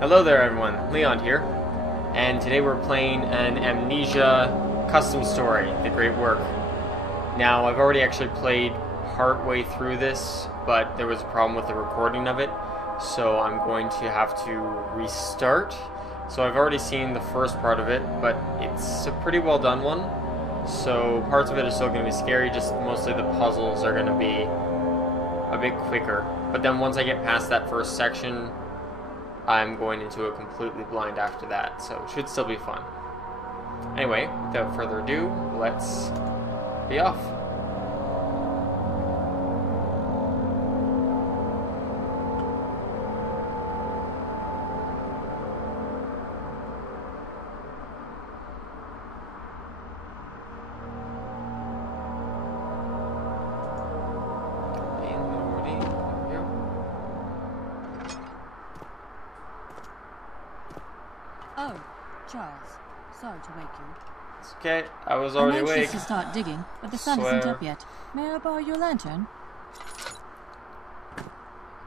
Hello there everyone, Leon here, and today we're playing an Amnesia custom story, The Great Work. Now, I've already actually played part way through this, but there was a problem with the recording of it, so I'm going to have to restart. So I've already seen the first part of it, but it's a pretty well done one, so parts of it are still going to be scary, just mostly the puzzles are going to be a bit quicker. But then once I get past that first section, I'm going into a completely blind after that, so it should still be fun. Anyway, without further ado, let's be off. Oh, Charles. Sorry to wake you. It's okay, I was already I'm awake. anxious to start digging, but the sun isn't up yet. May I borrow your lantern?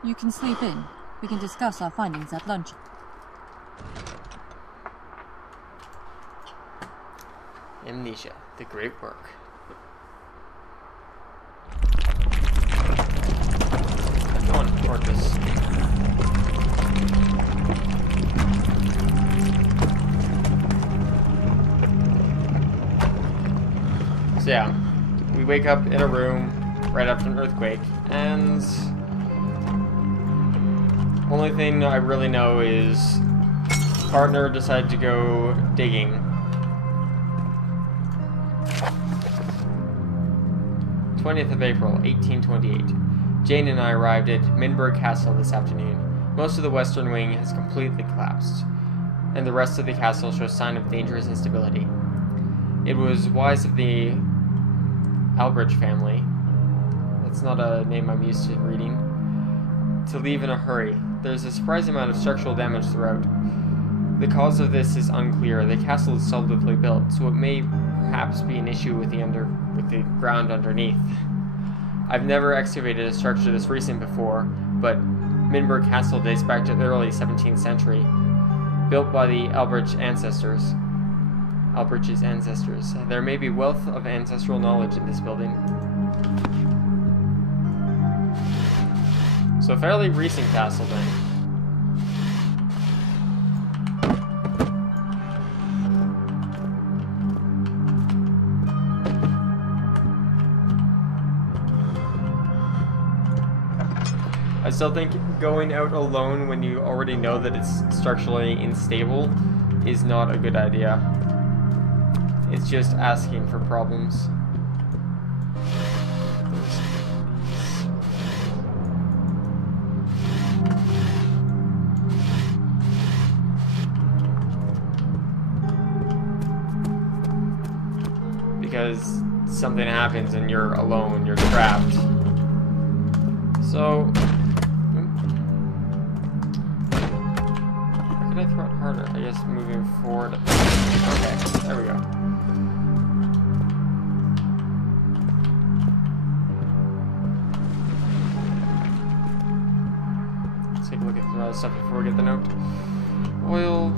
You can sleep in. We can discuss our findings at lunch. Amnesia, The Great Work. Come on, Orcus. So yeah, we wake up in a room right after an earthquake, and only thing I really know is partner decided to go digging. 20th of April, 1828. Jane and I arrived at Minburg Castle this afternoon. Most of the western wing has completely collapsed, and the rest of the castle shows sign of dangerous instability. It was wise of the Albrecht family, that's not a name I'm used to reading, to leave in a hurry. There's a surprising amount of structural damage throughout. The cause of this is unclear. The castle is solidly built, so it may perhaps be an issue with the ground underneath. I've never excavated a structure this recent before, but Minburg Castle dates back to the early 17th century, built by the Albrecht's ancestors. There may be wealth of ancestral knowledge in this building. So fairly recent castle then. I still think going out alone when you already know that it's structurally unstable is not a good idea. It's just asking for problems. Because something happens and you're alone, you're trapped. So, how could I throw it harder? I guess moving forward. Okay, there we go. Let's take a look at some other stuff before we get the note. Oil.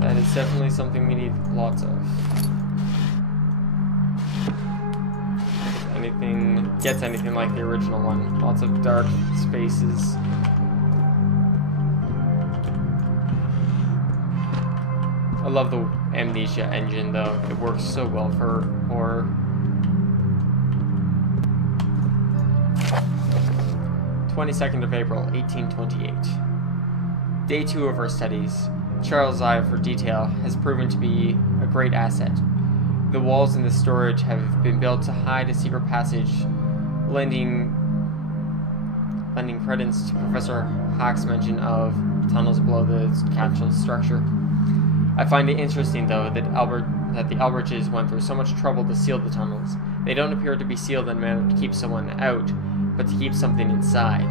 That is definitely something we need lots of. Anything gets anything like the original one. Lots of dark spaces. I love the Amnesia engine though. It works so well for horror. 22nd of April, 1828. Day 2 of our studies. Charles' eye for detail has proven to be a great asset. The walls in the storage have been built to hide a secret passage, lending credence to Professor Hack's mention of tunnels below the castle structure. I find it interesting, though, that the Albrechts went through so much trouble to seal the tunnels. They don't appear to be sealed in a manner to keep someone out, but to keep something inside.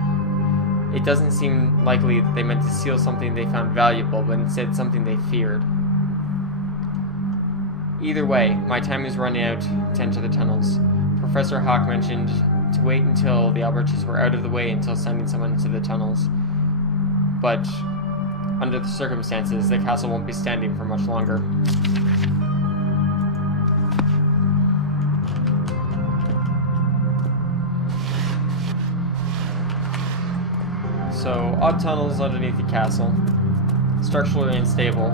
It doesn't seem likely that they meant to seal something they found valuable, but instead something they feared. Either way, my time is running out to enter the tunnels. Professor Hawk mentioned to wait until the Albrechts were out of the way until sending someone into the tunnels. but under the circumstances, the castle won't be standing for much longer. So, odd tunnels underneath the castle, structurally unstable,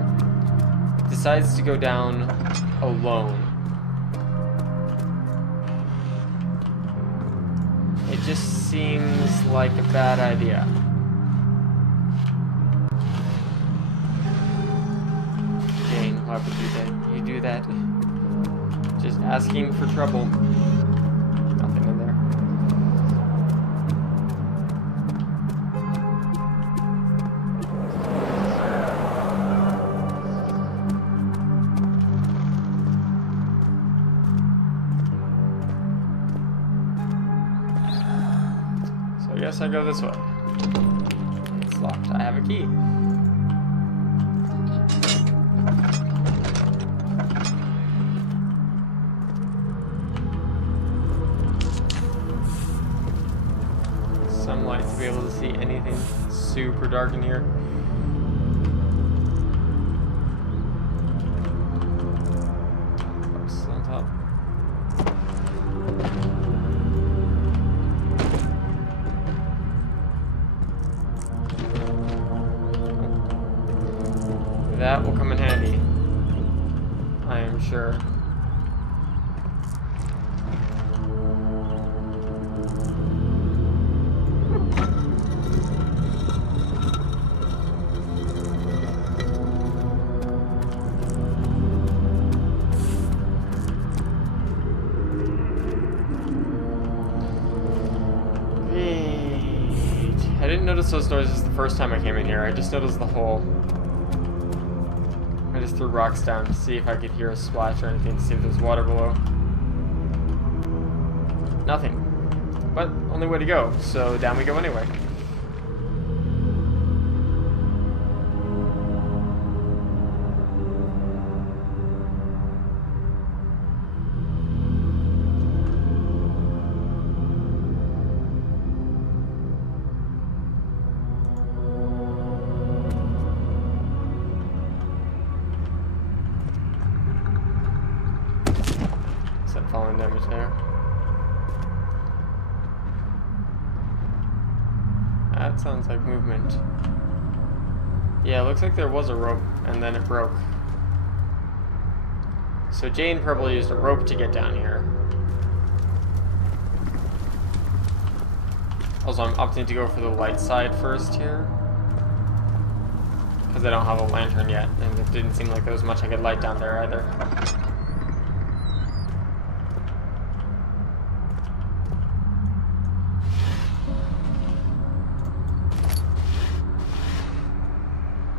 decides to go down alone. It just seems like a bad idea. Jane, why would you do that? Just asking for trouble. Nothing in there. I go this way. It's locked. I have a key. Some light to be able to see anything super dark in here. Books on top. That will come in handy, I am sure. I didn't notice those noises the first time I came in here. I just noticed the hole. I just threw rocks down to see if I could hear a splash or anything, to see if there's water below. Nothing. But only way to go, so down we go anyway. Falling damage there. That sounds like movement. Yeah, it looks like there was a rope and then it broke. So Jane probably used a rope to get down here. Also, I'm opting to go for the light side first here, because I don't have a lantern yet, and it didn't seem like there was much I could light down there either.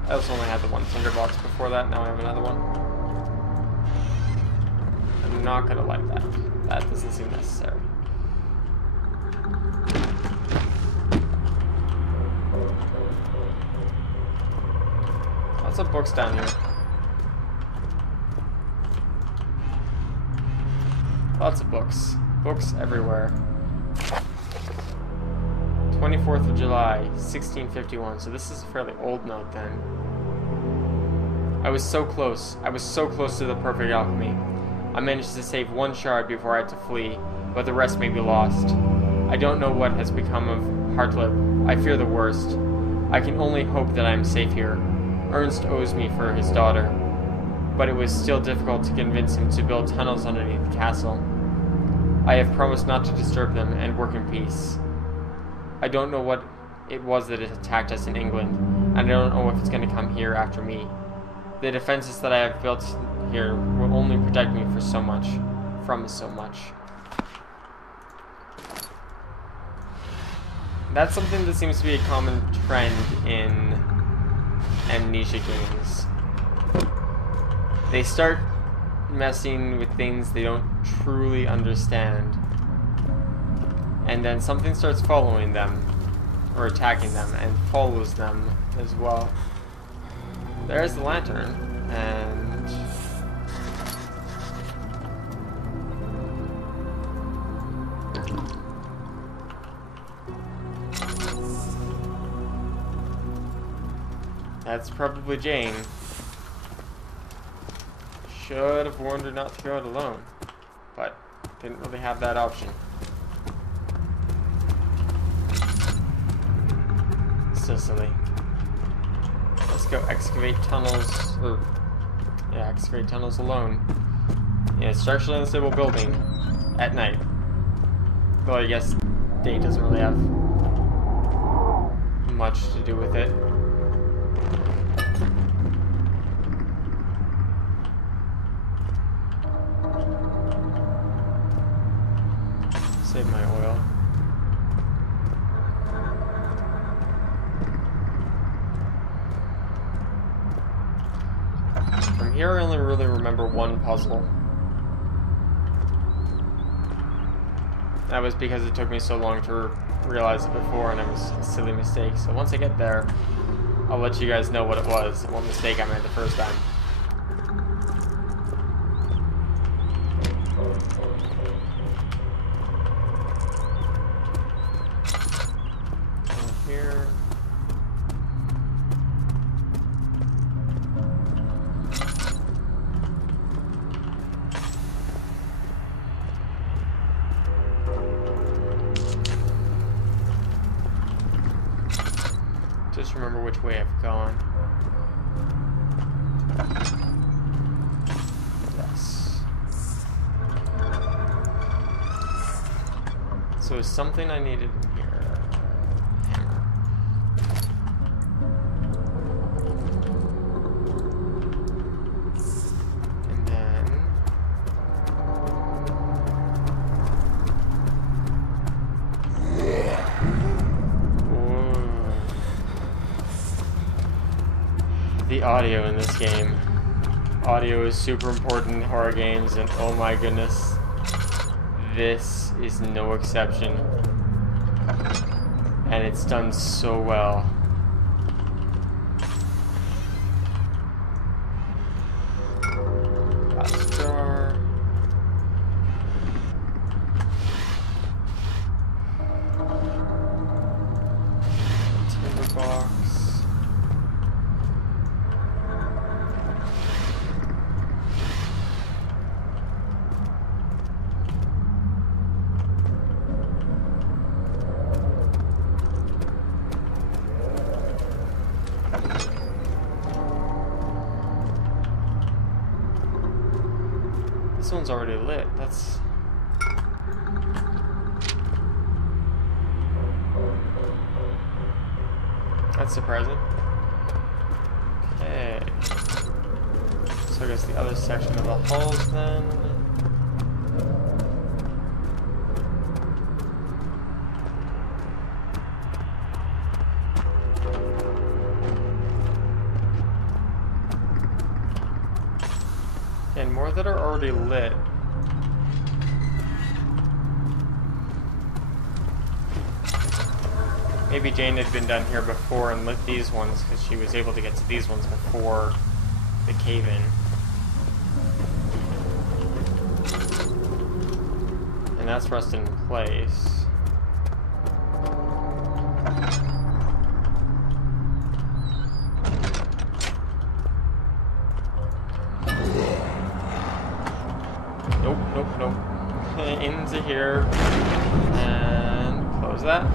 I also only had the one tinderbox before that, now I have another one. I'm not gonna light that. That doesn't seem necessary. Lots of books down here. Lots of books. Books everywhere. 24th of July, 1651. So this is a fairly old note then. I was so close. I was so close to the perfect alchemy. I managed to save one shard before I had to flee, but the rest may be lost. I don't know what has become of Hartlib. I fear the worst. I can only hope that I am safe here. Ernst owes me for his daughter, but it was still difficult to convince him to build tunnels underneath the castle. I have promised not to disturb them and work in peace. I don't know what it was that attacked us in England, and I don't know if it's going to come here after me. The defenses that I have built here will only protect me for so much, from so much. That's something that seems to be a common trend in Amnesia games. They start messing with things they don't truly understand, and then something starts following them, or attacking them, and follows them as well. There's the lantern, and That's probably Jane. Should have warned her not to go out alone, but didn't really have that option. So silly. Let's go excavate tunnels, or yeah, excavate tunnels alone. Yeah, structurally unstable building at night. Well, I guess day doesn't really have much to do with it. Save my oil. From here, I only really remember one puzzle. That was because it took me so long to realize it before, and it was a silly mistake. So once I get there, I'll let you guys know what it was and what mistake I made the first time. Here. Just remember which way I've gone. Yes. So is something I needed in here? Hammer. And then the audio in this game. Audio is super important in horror games, and oh my goodness, this is no exception. And it's done so well. Glass jar. Timber box. This one's already lit. That's... That's surprising. Okay. So I guess the other section of the halls then. And more that are already lit. Maybe Jane had been down here before and lit these ones because she was able to get to these ones before the cave-in. And that's rusted in place. Nope, nope, nope. Into here. And close that.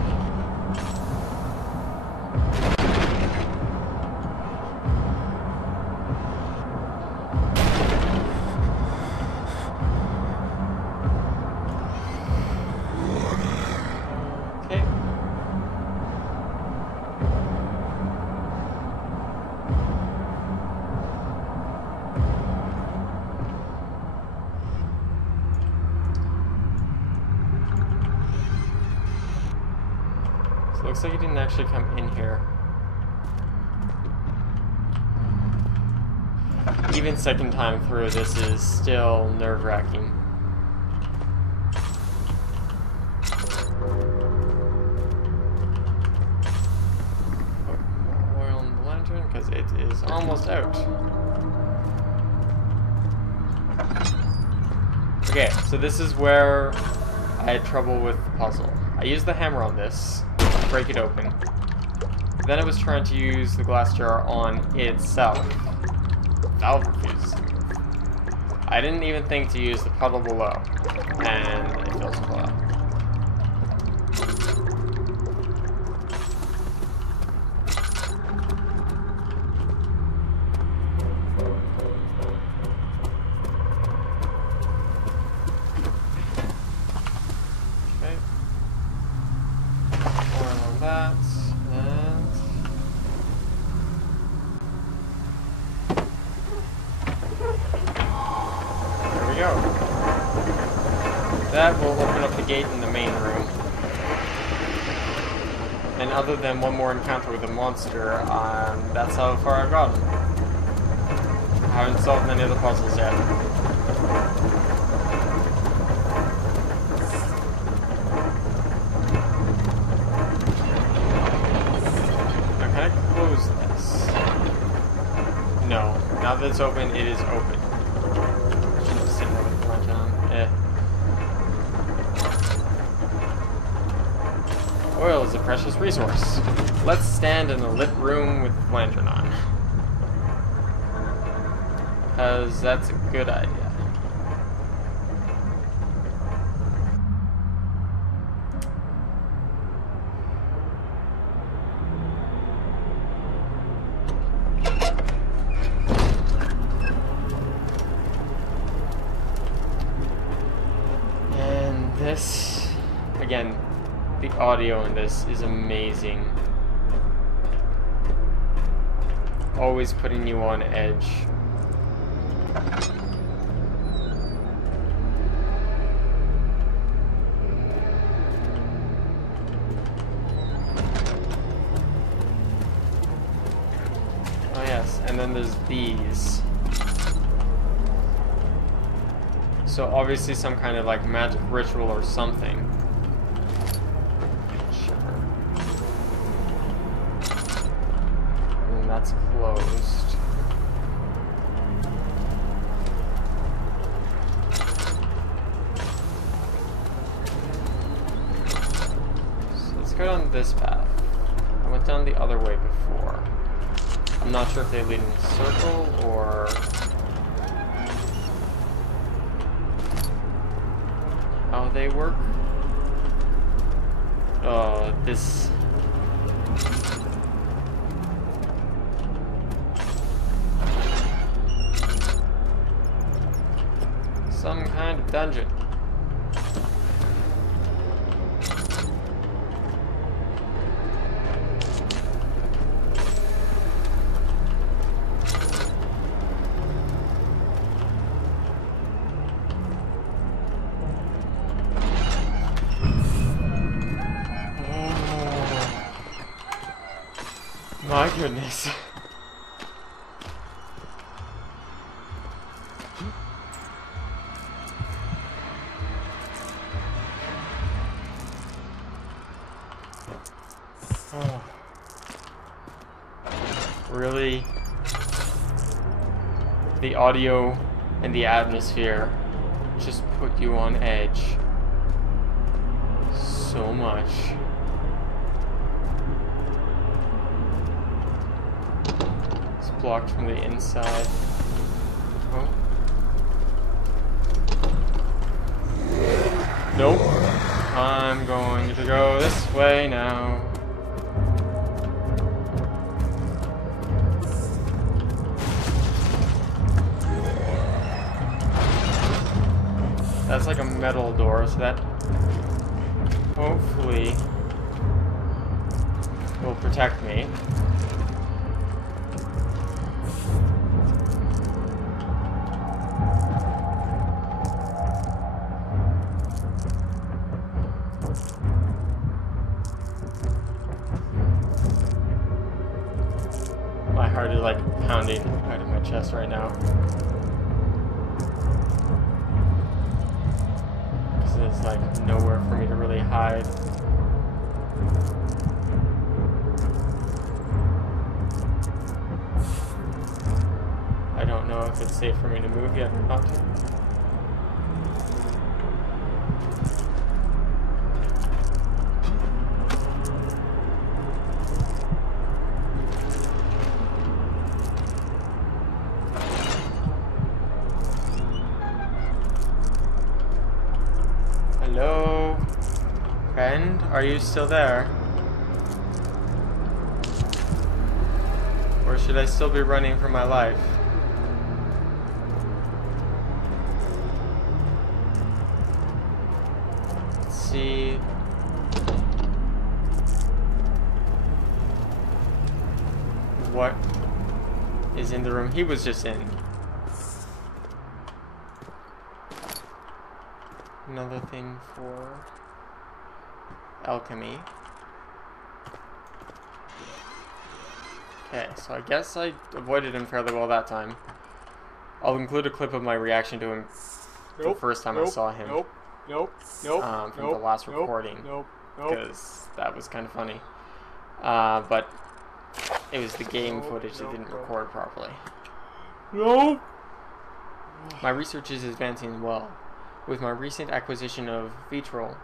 Okay. So it looks like he didn't actually come in here. Even second time through, this is still nerve-wracking. Put more oil in the lantern because it is almost out. Okay, so this is where I had trouble with the puzzle. I used the hammer on this to break it open. Then it was trying to use the glass jar on itself. Valve refuses to move. I didn't even think to use the puddle below, and it fills full up. Okay. Oil on that, and there we go. That will open up the gate in the main room. And other than one more encounter with a monster, that's how far I've gotten. I haven't solved many of the puzzles yet. Now can I close this? No. Now that it's open, it is open. Shouldn't have seen that with the light on. Oil is a precious resource. Let's stand in a lit room with the lantern on. Because that's a good idea. And this, again, the audio in this is amazing. Always putting you on edge. Oh yes, and then there's these. So obviously some kind of like magic ritual or something. That's closed. So let's go down this path. I went down the other way before. I'm not sure if they lead in a circle or how they work. Oh, this. Some kind of dungeon. Oh, my goodness. Oh. Really? The audio and the atmosphere just put you on edge so much. It's blocked from the inside. Oh. Nope. I'm going to go this way now. That's like a metal door, so that hopefully will protect me. My heart is like pounding out of my chest right now. There's like nowhere for me to really hide. I don't know if it's safe for me to move yet or not. Are you still there? Or should I still be running for my life? Let's see. What is in the room he was just in? Another thing for alchemy. Okay, so I guess I avoided him fairly well that time. I'll include a clip of my reaction to him the first time I saw him. From the last recording. Because that was kind of funny. But it was the game footage that didn't record properly. My research is advancing well. With my recent acquisition of vitriol,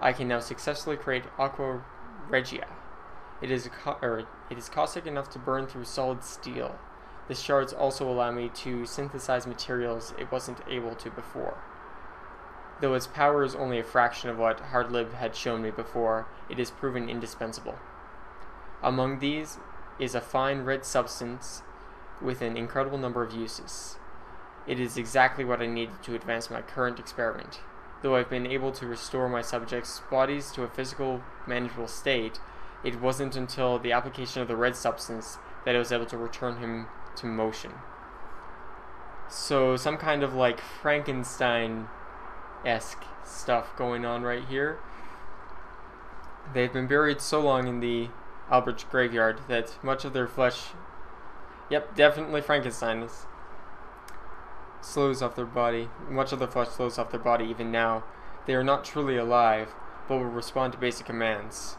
I can now successfully create aqua regia. It is caustic enough to burn through solid steel. The shards also allow me to synthesize materials it wasn't able to before. Though its power is only a fraction of what Hardlib had shown me before, it is proven indispensable. Among these is a fine red substance with an incredible number of uses. It is exactly what I needed to advance my current experiment. Though I've been able to restore my subjects' bodies to a physical, manageable state, it wasn't until the application of the red substance that I was able to return him to motion. So some kind of like Frankenstein-esque stuff going on right here. They've been buried so long in the Albert graveyard that much of their flesh, yep, definitely Frankenstein, slows off their body. Much of their flesh slows off their body even now. They are not truly alive, but will respond to basic commands.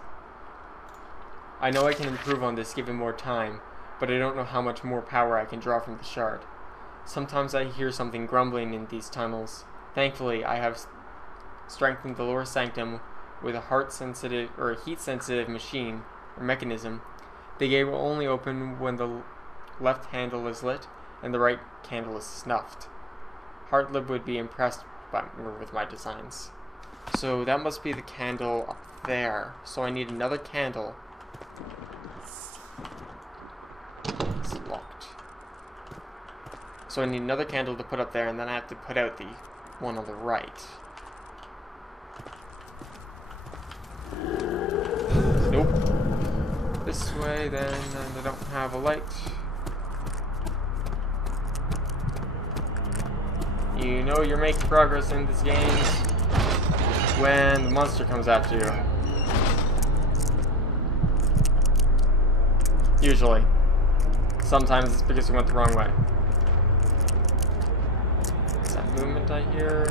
I know I can improve on this given more time, but I don't know how much more power I can draw from the shard. Sometimes I hear something grumbling in these tunnels. Thankfully, I have strengthened the lower sanctum with a heat-sensitive machine or mechanism. The gate will only open when the left handle is lit and the right candle is snuffed. Hartlib would be impressed with my designs. So that must be the candle up there. So I need another candle. It's locked. So I need another candle to put up there, and then I have to put out the one on the right. Nope. This way then, and I don't have a light. You know you're making progress in this game when the monster comes after you. Usually. Sometimes it's because you went the wrong way. Is that movement I hear?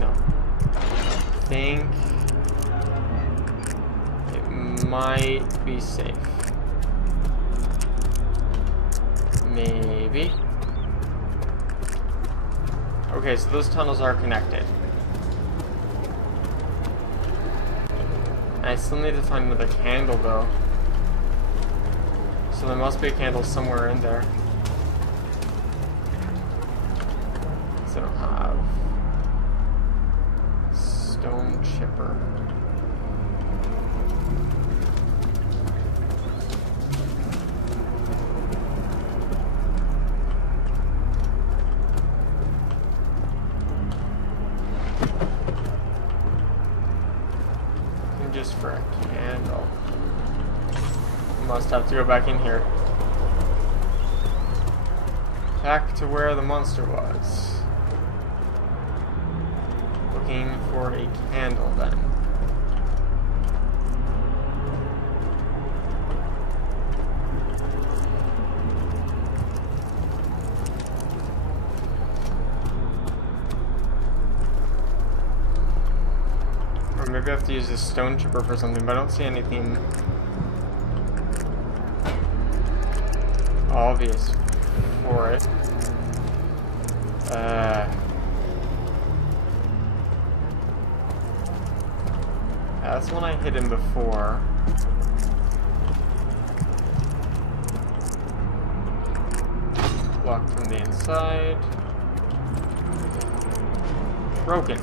No. I think it might be safe. Maybe. Okay, so those tunnels are connected. I still need to find another candle though. So there must be a candle somewhere in there. So I don't have stone chipper. Just for a candle. Must have to go back in here. Back to where the monster was. Looking for a candle then. Maybe I have to use this stone chipper for something, but I don't see anything obvious for it. That's one I hit him before. Locked from the inside. broken.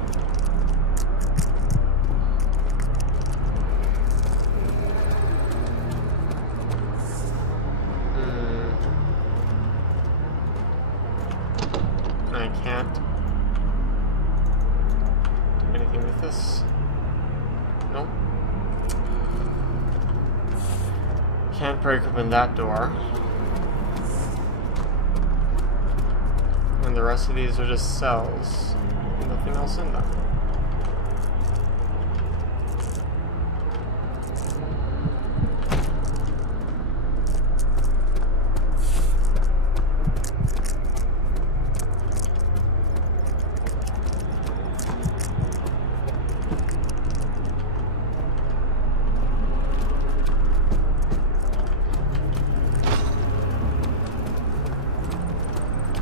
I can't do anything with this. Nope. Can't break open that door. And the rest of these are just cells. Nothing else in them.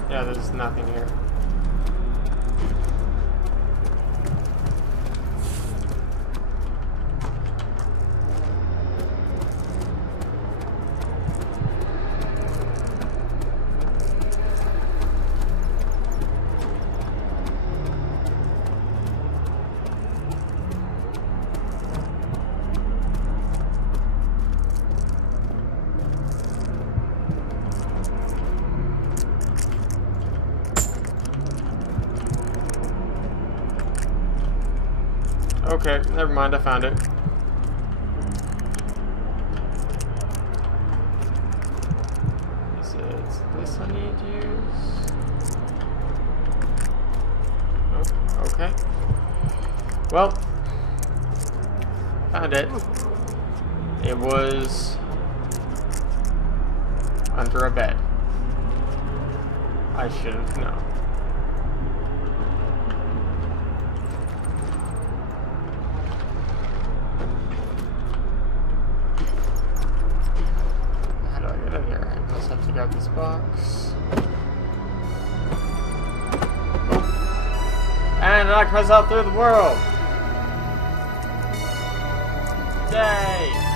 Yeah, there's nothing here. Okay, never mind, I found it. Is it this I need to use? Oh, okay. Well, found it. It was under a bed. I should have known. Grab this box. Oh. And knock myself through the world! Yay!